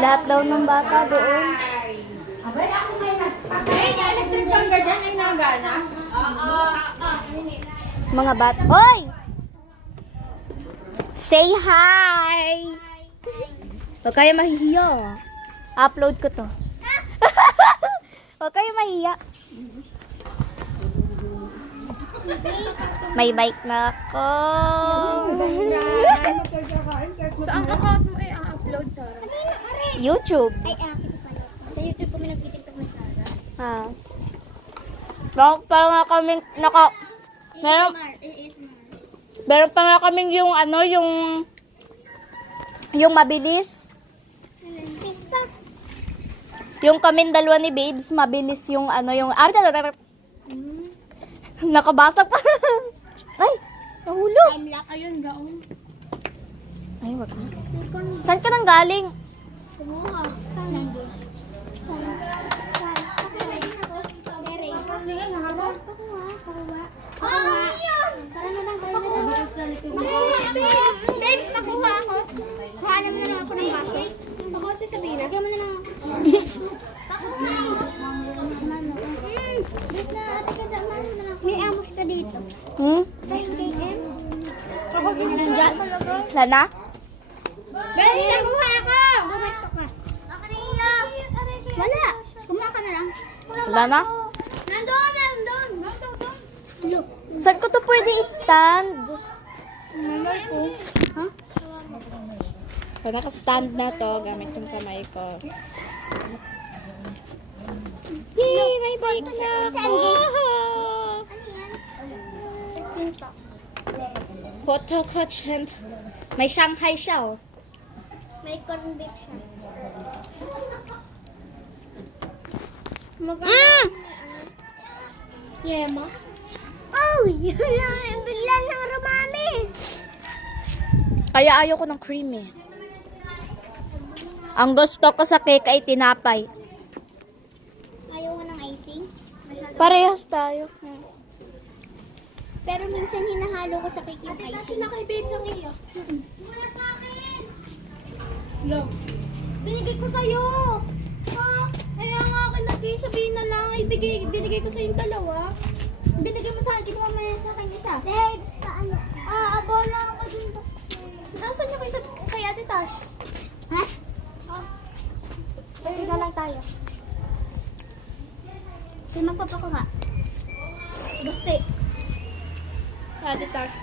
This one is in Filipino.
Lahat daw ng bata doon. Electric fan ka dyan ay nagana? Mga bata. Hoy! Say hi! Huwag kayo mahihiya. Upload ko to. Huwag kayo mahihiya. May bike na ako. Saan account mo i-upload, Sarah? YouTube. Ay, akin pala. Sa YouTube ko may nagtitiktok na Sarah. Ah. Parang nga kaming meron pa nga kaming yung ano, yung mabilis. Yung kaming dalawa ni Babes, mabilis yung ano, yung nakabasag pa. Ay, nahulog. Time lock. Ayun, gaon. Ay, wag na. Saan ka nang galing? Kumuha. Saan nandun? Tara na lang, tara na lang. Babes, makuha ako. Kuha naman na lang ako ng baso. Ako si Sabrina. Lagyan mo na lang ako. Pakuha ako. Babes na, ate ka dyan. May amos ka dito. Tayong KM. Ako ganyan dyan. Lana? Babes, nakuha ako. Gumanto ka. Wala. Kumuha ka na lang. Lana? Nandun, nandun. Look. Saan ko to pwede i-stand? Ha? So, naka-stand na to. Gamit yung kamay ko. Yay! May bike na ako! Photo kitchen. May Shanghai siya, oh. May corn beef siya. Yema? Oh! Bigla ng rumami! Kaya ayaw ko ng cream, eh. Ang gusto ko sa cake ay tinapay. Ayaw ko ng icing. Parehas tayo. Pero minsan hinahalo ko sa cake yung icing. Kay babes ang iyo. Binigay ko sa'yo! Kaya nga akin sabihin na lang, binigay ko sa yung dalawa. Binigay mo sa akin, kinuha mo sa akin isa. Babes, paano? Abola ako dun. Nasaan yung kay Ate Tash? Ha? Kasi na lang tayo. Sino magpapakuha? Gusti. Ate Tash.